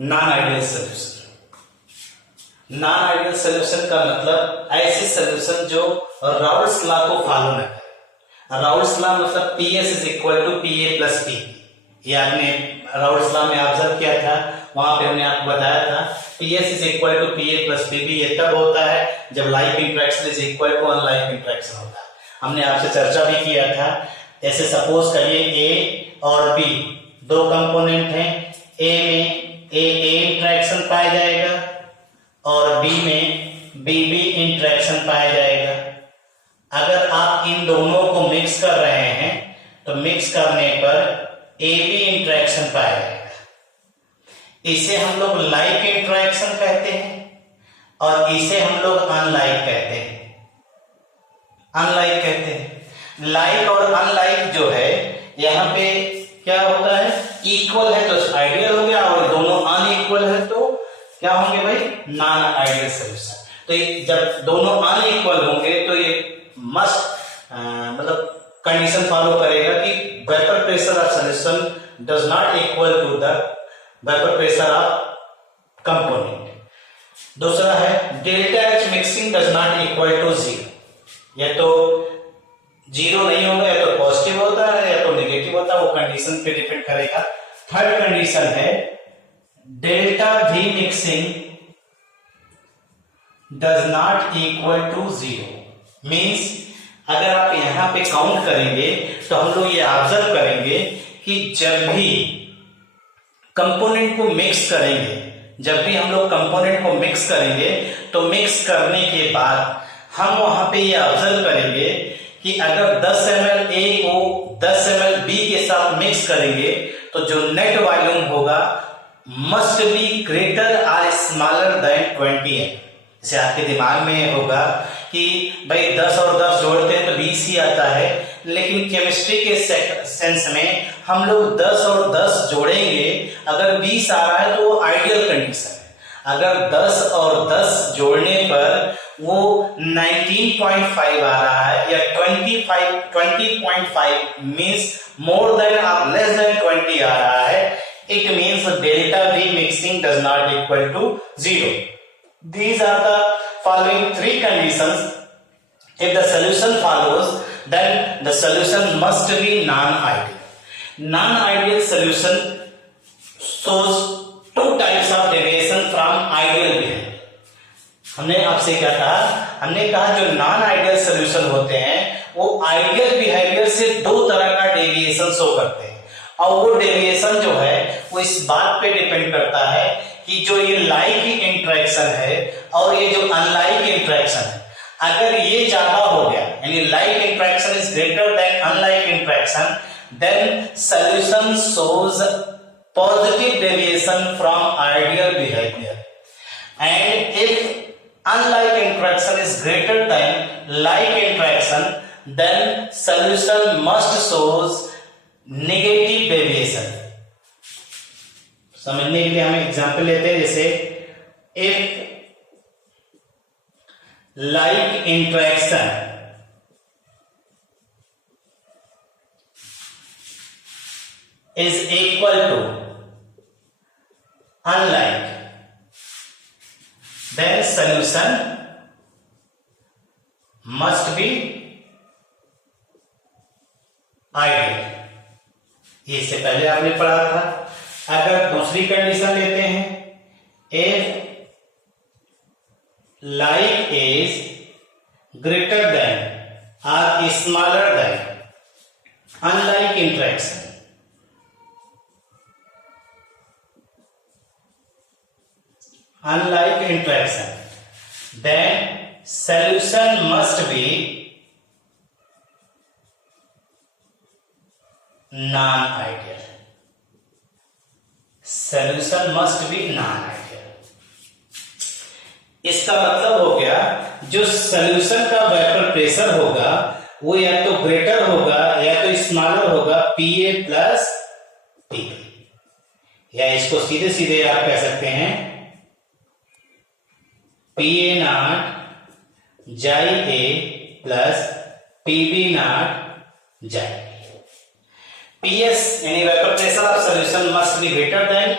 Non ideal solution. Non ideal solution का मतलब ऐसे सोल्यूशन जो राउल्स लॉ को फॉलो न करे। राउल्स लॉ मतलब PS is equal to PA plus P। ये आपने राउल्स लॉ में ऑब्जर्व किया था, वहां पे हमने आपको बताया था PS is equal to PA plus PB। ये तब होता है जब like interaction is equal to unlike interaction होता है। हमने आपसे चर्चा भी किया था। ऐसे सपोज करिए A और B दो कंपोनेंट हैं। A में A इंटरेक्शन पाया जाएगा और B में BB इंटरेक्शन पाया जाएगा। अगर आप इन दोनों को मिक्स कर रहे हैं तो मिक्स करने पर AB इंटरेक्शन पाया जाएगा। इसे हम लोग लाइक इंटरेक्शन कहते हैं और इसे हम लोग अनलाइक कहते हैं। अनलाइक कहते हैं। लाइक और अनलाइक जो है यहाँ पे क्या होता है, इक्वल है तो आइडियल हो गया और दोनों अनइक्वल है तो क्या होंगे भाई, नॉन आइडियल सॉल्यूशन। तो जब दोनों अनइक्वल होंगे तो ये मस्ट मतलब कंडीशन फॉलो करेगा कि vapour pressure of solution does not equal to the vapour pressure of component. दूसरा है delta H mixing does not equal to 0। या तो 0 नहीं होगा, या तो पॉजिटिव होता है या तो नेगेटिव होता है, वो कंडीशन पे डिपेंड करेगा। थर्ड कंडीशन है delta V mixing does not equal to 0। Means अगर आप यहां पे काउंट करेंगे तो हम लोग ये ऑब्जर्व करेंगे कि जब भी कंपोनेंट को मिक्स करेंगे, जब भी हम लोग कंपोनेंट को मिक्स करेंगे तो मिक्स करने के बाद हम वहां पे ये ऑब्जर्व करेंगे कि अगर 10 ml A को 10 ml B के साथ मिक्स करेंगे तो जो नेट वॉल्यूम होगा मस्ट बी ग्रेटर और स्मॉलर देन 20 ml। जैसे आपके दिमाग में होगा कि भाई 10 और 10 जोड़ते हैं तो 20 ही आता है, लेकिन केमिस्ट्री के सेंस में हम लोग 10 और 10 जोड़ेंगे, अगर 20 आ रहा है तो वो आइडियल कंडीशन है। अगर 10 और 10 जोड़ने पर वो 19.5 आ रहा है या 20.5 मींस मोर देन और लेस देन 20 आ रहा है, it means delta V mixing does not equal to 0। These are the following three conditions. If the solution follows, then the solution must be non-ideal. Non-ideal solution shows two types of deviation from ideal behavior. हमने आपसे क्या कहा, हमने कहा जो non ideal solution होते हैं वो आइडियल बिहेवियर से दो तरह का डेविएशन शो करते हैं। और वो डेविएशन जो है वो इस बात पे डिपेंड करता है कि जो ये लाइक इंटरेक्शन है और ये जो अनलाइक इंटरेक्शन है, अगर ये ज्यादा हो गया यानी like interaction is greater than unlike interaction, then solution shows positive deviation from ideal behaviour. And if unlike interaction is greater than like interaction, then solution must shows negative deviation. समझने के लिए हम एग्जांपल लेते हैं, जैसे if like interaction is equal to unlike, then solution must be ideal। इससे पहले आपने पढ़ा था। अगर दूसरी कंडीशन लेते हैं, if like is greater than or smaller than unlike interaction, unlike interaction, then solution must be non-ideal. Solution must be non-ideal। इसका मतलब हो गया जो सॉल्यूशन का वेपर प्रेशर होगा वो या तो ग्रेटर होगा या तो स्मॉलर होगा PA प्लस PB, या इसको सीधे सीधे आप कह सकते हैं PA नॉट जाई A प्लस PB नॉट जाई। PS यानी vapour pressure of solution must be greater then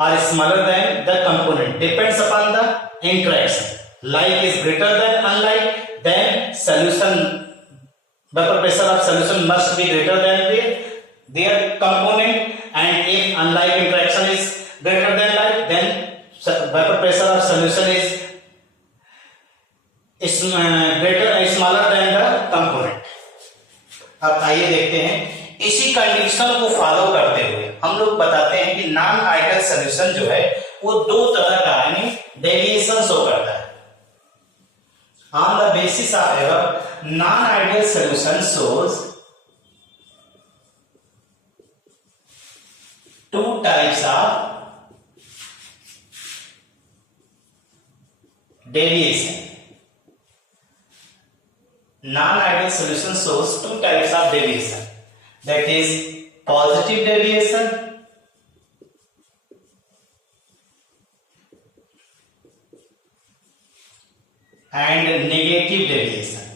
are smaller than the component depends upon the interaction. Like is greater than unlike, then solution vapor pressure of solution must be greater than their component, and if unlike interaction is greater than like, then vapor pressure of solution is smaller than the component. अब आइए देखते हैं, इसी condition को follow करते हुए हम लोग बताते हैं कि नॉन आइडियल सॉल्यूशन जो है वो दो तरह का यानी डेविएशन शो करता है. On the basis of ever non ideal solution shows two types of deviation. Non-ideal solution shows two types of deviation, that is positive deviation and negative deviation.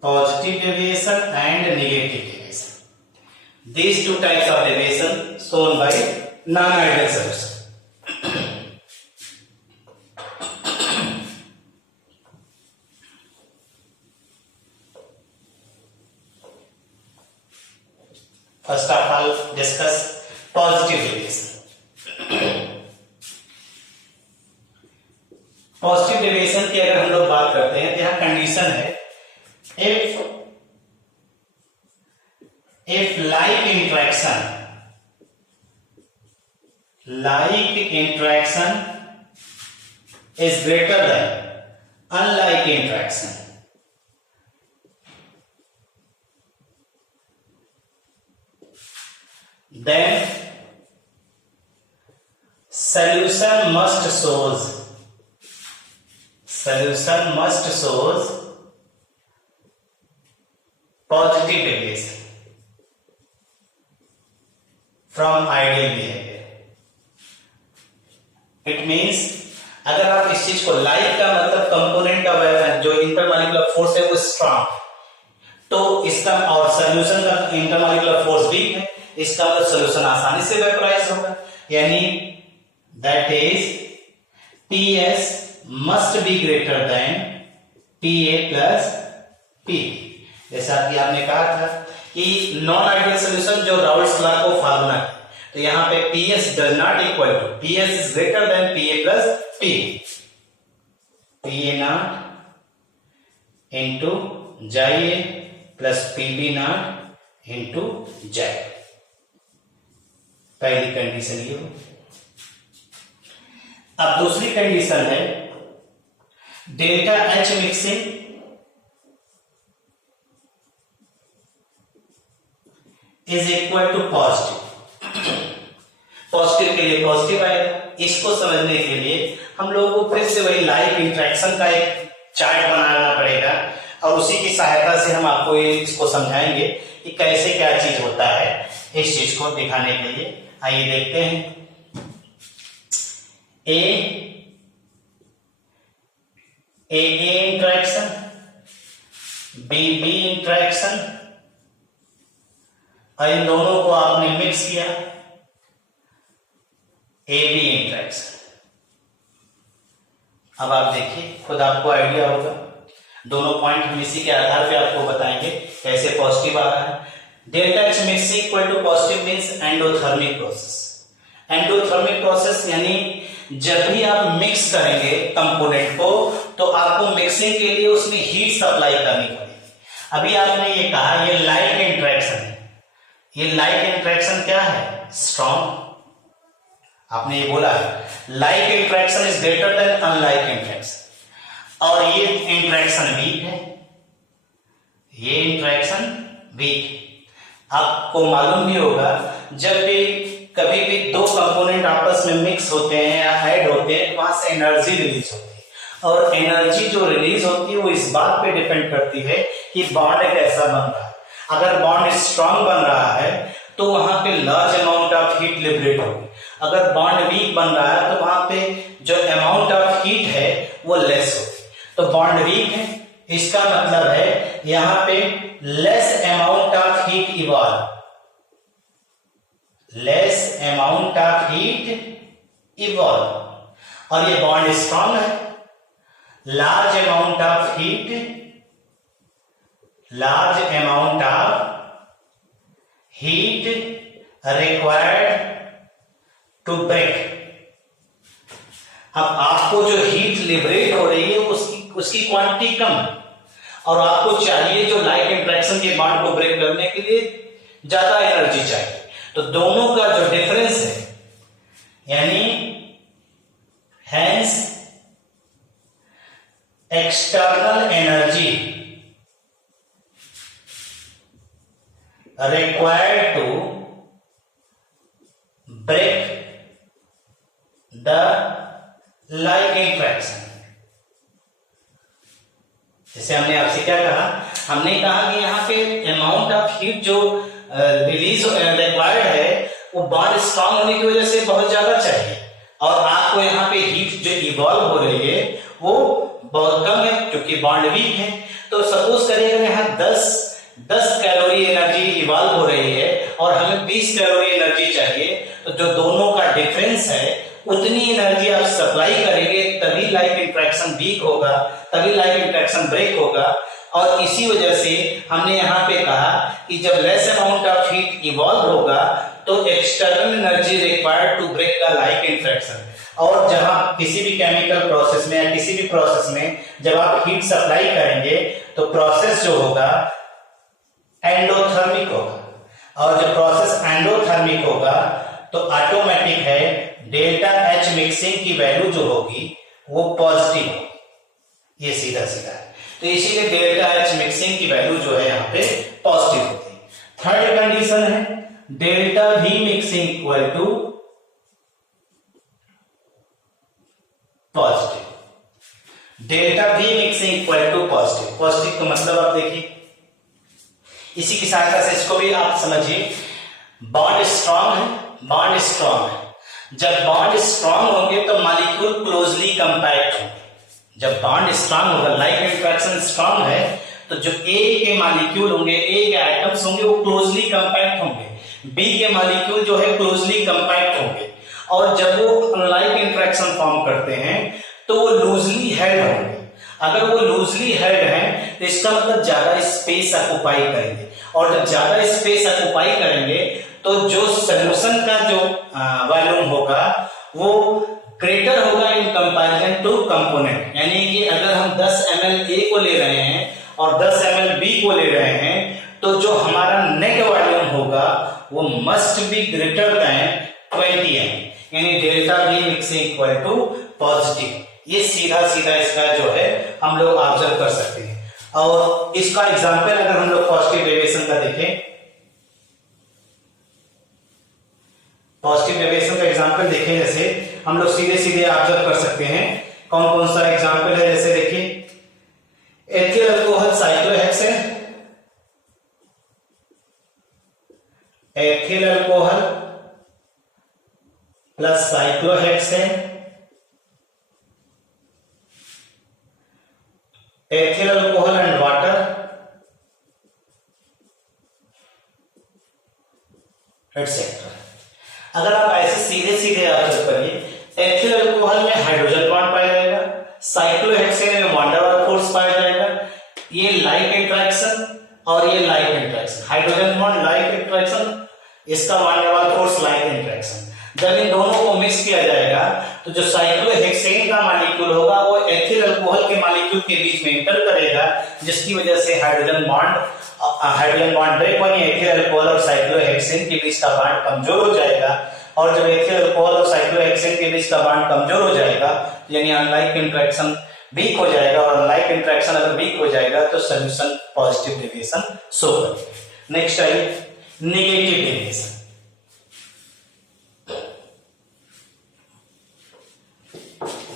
Positive deviation and negative deviation. These two types of deviation shown by non-ideal solution. First of all, discuss positive deviation. Positive deviation की अगर हम लोग बात करते हैं तो यहां condition है, if like interaction is greater than unlike interaction, then solution must shows positive deviation from ideal behavior. It means अगर आप इस चीज को लाइक का मतलब कंपोनेंट का जो इंटरमॉलिक्यूलर फोर्स है वो स्ट्रांग, तो इसका और सॉल्यूशन का इंटरमॉलिक्यूलर फोर्स वीक है, इसका मतलब सॉल्यूशन आसानी से वेपराइज होगा. यानी that is PS must be greater than PA plus P. जैसा कि आपने कहा था कि नॉन आइडियल सॉल्यूशन जो राउल्ट्स लॉ को फॉलो ना, तो यहां पे PS does not equal to, PS is greater than PA plus P. PA not into JA plus PB not into J. पहली कंडीशन ये हो. अब दूसरी कंडीशन है delta H mixing is equal to positive. Positive के लिए positive आएगा. इसको समझने के लिए हम लोगों को फिर से वही लाइक इंटरेक्शन का एक चार्ट बनाना पड़ेगा और उसी की सहायता से हम आपको इसको समझाएंगे कि कैसे क्या चीज होता है. इस चीज को दिखाने के लिए आइए देखते हैं. AA इंटरेक्शन, BB इंटरेक्शन, और इन दोनों को आपने मिक्स किया AB इंटरेक्शन. अब आप देखिए, खुद आपको आइडिया होगा. दोनों पॉइंट हम इसी के आधार पे आपको बताएंगे कैसे पॉजिटिव आ रहा है. Delta H mixing equal to positive means endothermic process. Endothermic process यानी जब भी आप मिक्स करेंगे कंपोनेंट को तो आपको मिक्सिंग के लिए उसमें हीट सप्लाई करनी पड़ेगी. अभी आपने ये कहा ये लाइक इंटरेक्शन है. ये लाइक इंटरेक्शन क्या है? स्ट्रॉन्ग. आपने ये बोला है like interaction is greater than unlike interaction, और ये इंटरेक्शन वीक है, ये इंटरेक्शन वीक है. आपको मालूम भी होगा जब भी कभी भी दो कंपोनेंट आपस में मिक्स होते हैं या ऐड होते हैं तो वहां से एनर्जी रिलीज होती है, और एनर्जी जो रिलीज होती है वो इस बात पे डिपेंड करती है कि बॉन्ड कैसा बन रहा है. अगर बॉन्ड स्ट्रांग बन रहा है तो वहां पे large amount of heat liberate होगी. अगर बॉन्ड वीक बन रहा है तो वहां पे जो अमाउंट ऑफ हीट है वो लेस होगी. तो बॉन्ड वीक है, इसका मतलब है यहाँ पे less amount of heat evolve. Less amount of heat evolve, और ये बॉन्ड स्ट्रॉन्ग है, large amount of heat, large amount of heat required to break. अब आपको जो हीट लिबरेट हो रही है उसकी क्वांटिटी कम, और आपको चाहिए जो लाइट इंट्रैक्शन के बॉन्ड को ब्रेक करने के लिए ज्यादा एनर्जी चाहिए। तो दोनों का जो डिफरेंस है, यानी hence external energy required to break the like interaction. जैसे हमने आपसे क्या कहा, हमने कहा कि यहाँ पे अमाउंट ऑफ हीट जो रिलीज रिक्वायर्ड है वो बॉन्ड स्ट्रांग होने की वजह से बहुत ज्यादा चाहिए, और आपको यहाँ पे हीट जो इवॉल्व हो रही है वो बहुत कम है क्योंकि बॉन्ड वीक है। तो सपोज करिएगा यहाँ 10 कैलोरी एनर्जी इवॉल्व हो रही है और हमें 20 कैलोरी एनर्जी चाहिए, तो जो दोनों का डिफरेंस है उतनी एनर्जी आप सप्लाई करेंगे, तभी लाइट इंट्रैक्शन वीक होगा, तभी लाइट इंट्रैक्शन ब्रेक होगा। और इसी वजह से हमने यहाँ पे कहा कि जब less amount of heat evolve होगा तो external energy required to break the like interaction. और जहां किसी भी केमिकल प्रोसेस में या किसी भी प्रोसेस में जब आप हीट सप्लाई करेंगे तो प्रोसेस जो होगा एंडोथर्मिक होगा, और जब प्रोसेस एंडोथर्मिक होगा तो ऑटोमेटिक है डेल्टा एच मिक्सिंग की वैल्यू जो होगी वो पॉजिटिव होगी। ये सीधा सीधा है, तो इसीलिए डेल्टा एच मिक्सिंग की वैल्यू जो है यहाँ पे पॉजिटिव होती है। थर्ड कंडीशन है delta V mixing equal to positive. Delta V mixing equal to positive. Positive का मतलब आप देखिए, इसी की सहायता से इसको भी आप समझिए। बॉन्ड स्ट्रांग है, बॉन्ड स्ट्रांग है। जब बॉन्ड स्ट्रांग होंगे तो मॉलिक्यूल क्लोजली कंपैक्ट होंगे। जब बॉन्ड स्ट्रांग होगा, लाइट इंट्रैक्शन स्ट्रांग है, तो जो ए के मॉलिक्यूल होंगे, ए के एटम्स होंगे वो क्लोजली कंपैक्ट होंगे, बी के मॉलिक्यूल जो है क्लोजली कंपैक्ट होंगे, और जब वो लाइट इंट्रैक्शन फॉर्म करते हैं तो वो लूजली हेल्ड होंगे। अगर वो लूजली हेल्ड हैं तो इसका मतलब ज्यादा स्पेस ऑक्युपाई करेंगे, और जब ज्यादा स्पेस ऑक्युपाई करेंगे तो जो सोल्यूशन का जो वॉल्यूम होगा वो ग्रेटर होगा इन कंपैरिजन टू कंपोनेंट। यानी कि अगर हम 10 ml ए को ले रहे हैं और 10 ml बी को ले रहे हैं तो जो हमारा नेट वॉल्यूम होगा वो must be greater than 20 ml, यानी delta V mixing equal to positive. ये सीधा सीधा इसका जो है हम लोग ऑब्जर्व कर सकते हैं। और इसका एग्जांपल अगर हम लोग पॉजिटिव डेविएशन का देखें, पॉजिटिव डेविएशन का एग्जांपल देखें, जैसे हम लोग सीधे सीधे ऑब्जर्व कर सकते हैं। कौन कौन सा एग्जांपल है, जैसे देखिए ethyl alcohol cyclohexane, ethyl alcohol plus cyclohexane, ethyl alcohol and water, etcetera. अगर आप ऐसे सीधे सीधे ऑब्जर्व करिए, एथिल अल्कोहल में हाइड्रोजन बॉन्ड पाया जाएगा, साइक्लोहेक्सेन में वान डेर वाल फोर्स पाया जाएगा। ये लाइट इंट्रैक्शन और ये light interaction, hydrogen bond light interaction, इसका van der Waals force light interaction. जब इन दोनों को मिक्स किया जाएगा तो जो साइक्लोहेक्सेन का मॉलिक्यूल होगा वो एथिल अल्कोहल के मॉलिक्यूल के बीच में इंटर करेगा, जिसकी वजह से हाइड्रोजन बॉन्ड ब्रेक होने एथिल अल्कोहल और साइक्लोहेक्सेन के बीच का बॉन्ड कमजोर हो जाएगा। और जब एथिल अल्कोहल और साइक्लोहेक्सेन के बीच का बॉन्ड कमजोर हो जाएगा यानी अनलाइक इंट्रैक्शन वीक हो जाएगा, और अनलाइक इंट्रैक्शन अगर वीक हो जाएगा तो सॉल्यूशन पॉजिटिव डेविएशन शो करेगा। Next I negative deviation.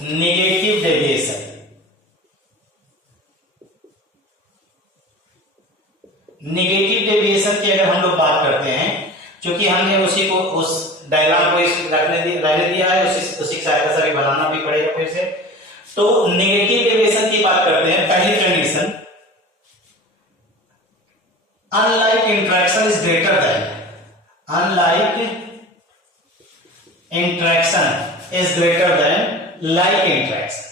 Negative deviation, negative deviation की अगर हम लोग बात करते हैं, क्योंकि हमने उसी को उस डायग्राम को रहने दिया है, उसी की सहायता से बनाना भी पड़ेगा फिर से। तो नेगेटिव डेविएशन की बात करते हैं। पहली condition, unlike interaction is greater than, unlike interaction is greater then like interaction,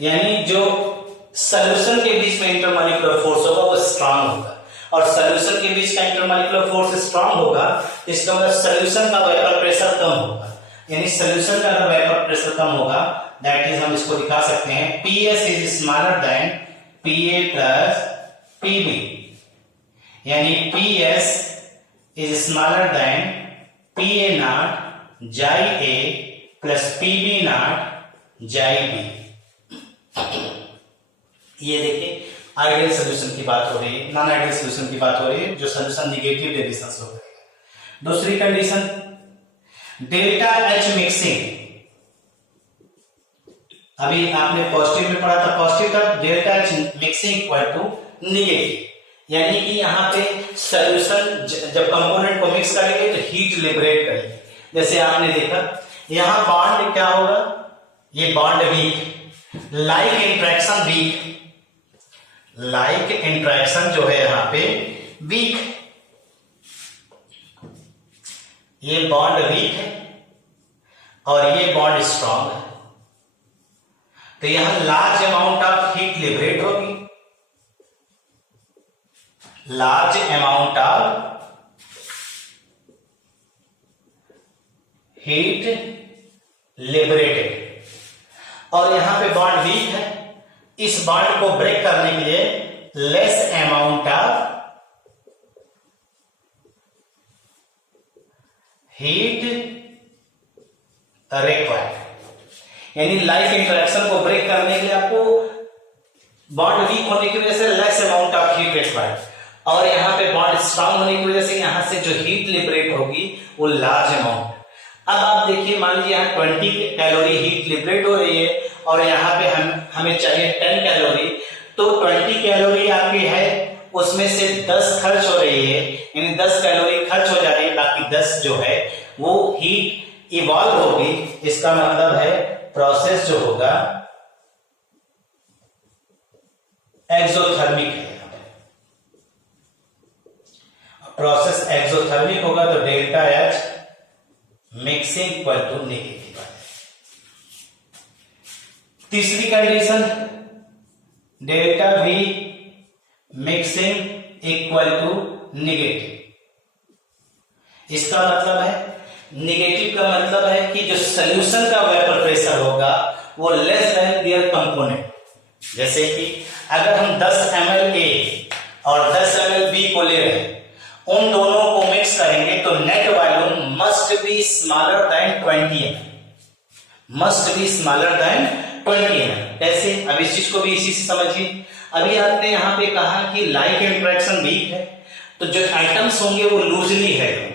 यानी जो सॉल्यूशन के बीच में इंटरमॉलिक्यूलर फोर्स होगा वो स्ट्रांग होगा, और सॉल्यूशन के बीच का इंटरमॉलिक्यूलर फोर्स स्ट्रांग होगा, इसका मतलब सॉल्यूशन का वेपर प्रेशर कम होगा, यानी सॉल्यूशन का अगर वेपर प्रेशर कम होगा दैट इज हम इसको दिखा सकते हैं PS is smaller than PA plus PB, यानी PS is smaller than PA not जाई A प्लस PB नॉट जाई B। ये देखिए आइडियल सॉल्यूशन की बात हो रही है, नॉन आइडियल सॉल्यूशन की बात हो रही है, जो सॉल्यूशन निगेटिव डेविएशन हो रही है। दूसरी कंडीशन डेल्टा H मिक्सिंग, अभी आपने पॉजिटिव में पढ़ा था, पॉजिटिव का delta H mixing equal to negative, यानी कि यहाँ पे सॉल्यूशन जब कंपोनेंट को मिक्स करेंगे तो हीट लिबरेट करेंगे। जैसे आपने देखा यहाँ बॉन्ड क्या होगा, ये bond weak, like interaction weak, like interaction जो है यहाँ पे वीक, ये बॉन्ड वीक है और ये बॉन्ड स्ट्रांग है, तो यहां large amount of heat liberate होगी, large amount of heat liberated, और यहां पे बॉन्ड वीक है, इस बॉन्ड को ब्रेक करने के लिए less amount of heat required, यानी लाइक इंटरेक्शन को ब्रेक करने के लिए आपको बॉन्ड वीक होने की वजह से less amount of heat required, और यहां पे बॉन्ड स्ट्रांग होने की वजह से यहां से जो हीट लिबरेट होगी वो लार्ज अमाउंट। अब आप देखिए, मान लीजिए यहाँ 20 कैलोरी हीट लिबरेट हो रही है और यहाँ पे हमें चाहिए 10 कैलोरी, तो 20 कैलोरी आपकी है उसमें से 10 खर्च हो रही है, यानी 10 कैलोरी खर्च हो जा रही है, बाकी 10 जो है वो हीट इवॉल्व होगी। इसका मतलब है प्रोसेस जो होगा एक्सोथर्मिक है, प्रोसेस एक्सोथर्मिक होगा तो delta H mixing equal to negative. तीसरी condition delta V mixing equal to negative, इसका मतलब है नेगेटिव का मतलब है कि जो सॉल्यूशन का वेपर प्रेशर होगा वो लेस देन देयर कंपोनेंट। जैसे कि अगर हम 10 ml A और 10 ml B को ले रहे हैं, उन दोनों को मिक्स करेंगे तो net volume must be smaller than 20 ml, must be smaller than 20 ml। कैसे, अब इस चीज को भी इसी से समझिए। अभी आपने यहाँ पे कहा कि लाइक इंटरेक्शन वीक है, तो जो आइटम्स होंगे वो लूजली हेड होंगे।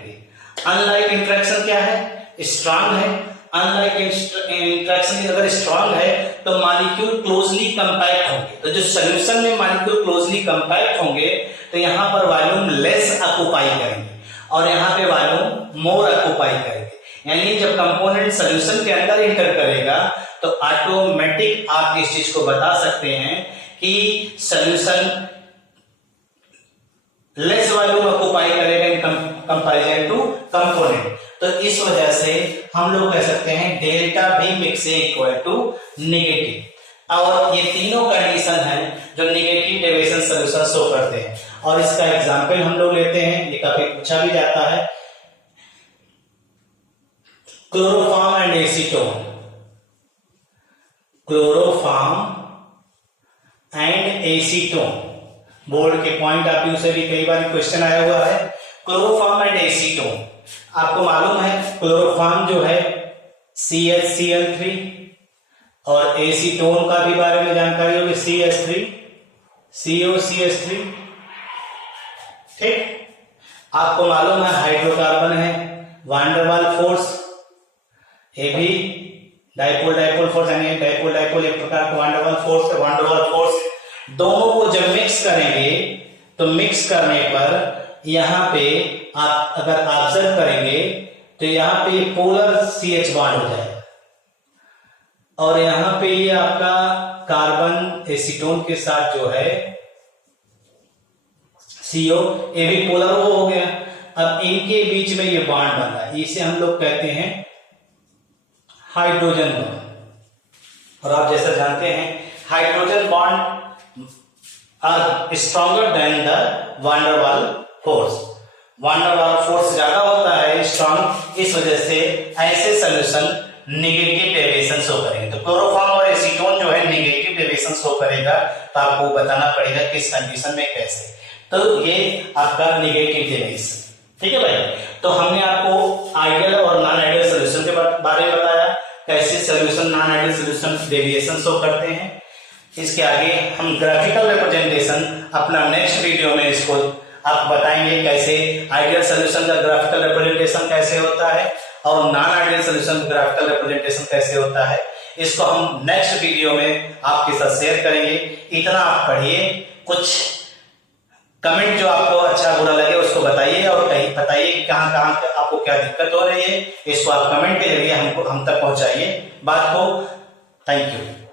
अनलाइक इंटरेक्शन क्या है, स्ट्रांग है। अनलाइक इंटरेक्शन अगर स्ट्रांग है तो मॉलिक्यूल क्लोजली कंपैक्ट होंगे, तो जो सॉल्यूशन में मॉलिक्यूल क्लोजली कंपैक्ट होंगे तो यहाँ पर वॉल्यूम लेस ऑक्युपाई करेंगे और यहाँ पे वॉल्यूम मोर ऑक्युपाई करेंगे। यानी जब कंपोनेंट सॉल्यूशन के अंदर इंटर करेगा तो ऑटोमेटिक आप इस चीज को बता सकते हैं कि सॉल्यूशन लेस वॉल्यूम ऑक्युपाई करेगा इन कंपैरिजन टू कंपोनेंट। तो इस वजह से हम लोग कह सकते हैं delta V mixing equal to negative. और ये तीनों कंडीशन है जो नेगेटिव डेविएशन सॉल्यूशन शो करते हैं, और इसका एग्जांपल हम लोग लेते हैं, ये काफी पूछा भी जाता है। Chloroform and acetone, chloroform and acetone, board के पॉइंट ऑफ व्यू से भी कई बार क्वेश्चन आया हुआ है। क्लोरोफॉर्म एंड एसीटोन, आपको मालूम है क्लोरोफॉर्म जो है CH3 और एसीटोन का भी बारे में जानकारी होगी CH3 COCH3। ठीक, आपको मालूम है हाइड्रोकार्बन है, वांडरवाल फोर्स, ये भी डाइपोल फोर्स, यानी डाइपोल एक प्रकार का वांडरवाल फोर्स है। वांडरवाल फोर्स दोनों को जब मिक्स करेंगे तो मिक्स करने पर यहां पे आप अगर ऑब्जर्व करेंगे तो यहां पे पोलर CH बॉन्ड हो जाएगा, और यहां पे ये आपका कार्बन एसीटोन के साथ जो है CO, ये भी पोलर हो गया। अब इनके बीच में ये बॉन्ड बन रहा है, इसे हम लोग कहते हैं हाइड्रोजन बॉन्ड। और आप जैसा जानते हैं hydrogen bond are stronger than the van der Waals force. Van der Waals force ज्यादा होता है स्ट्रॉन्ग, इस वजह से ऐसे सोल्यूशन नेगेटिव डेविएशन शो करेंगे। तो क्लोरोफॉर्म और एसीटोन जो है नेगेटिव डेविएशन शो करेगा, तो आपको बताना पड़ेगा किस कंडीशन में कैसे। तो ये आपका नेगेटिव डेविएशन, ठीक है भाई। तो हमने आपको आइडियल और नॉन आइडियल सोल्यूशन के बारे में बताया, कैसे solution non ideal solution deviation show करते हैं। इसके आगे हम ग्राफिकल रिप्रेजेंटेशन अपना नेक्स्ट वीडियो में इसको आप बताएंगे, कैसे आइडियल सोल्यूशन का ग्राफिकल रिप्रेजेंटेशन कैसे होता है और नॉन आइडियल सोल्यूशन का ग्राफिकल रिप्रेजेंटेशन कैसे होता है। इसको हम नेक्स्ट वीडियो में आपके साथ शेयर करेंगे। इतना आप पढ़िए, कुछ कमेंट जो आपको अच्छा बुरा लगे उसको बताइए और कहीं बताइए कि कहाँ कहाँ आपको क्या दिक्कत हो रही है, इसको आप कमेंट के जरिए हम तक पहुंचाइए बात को। Thank you.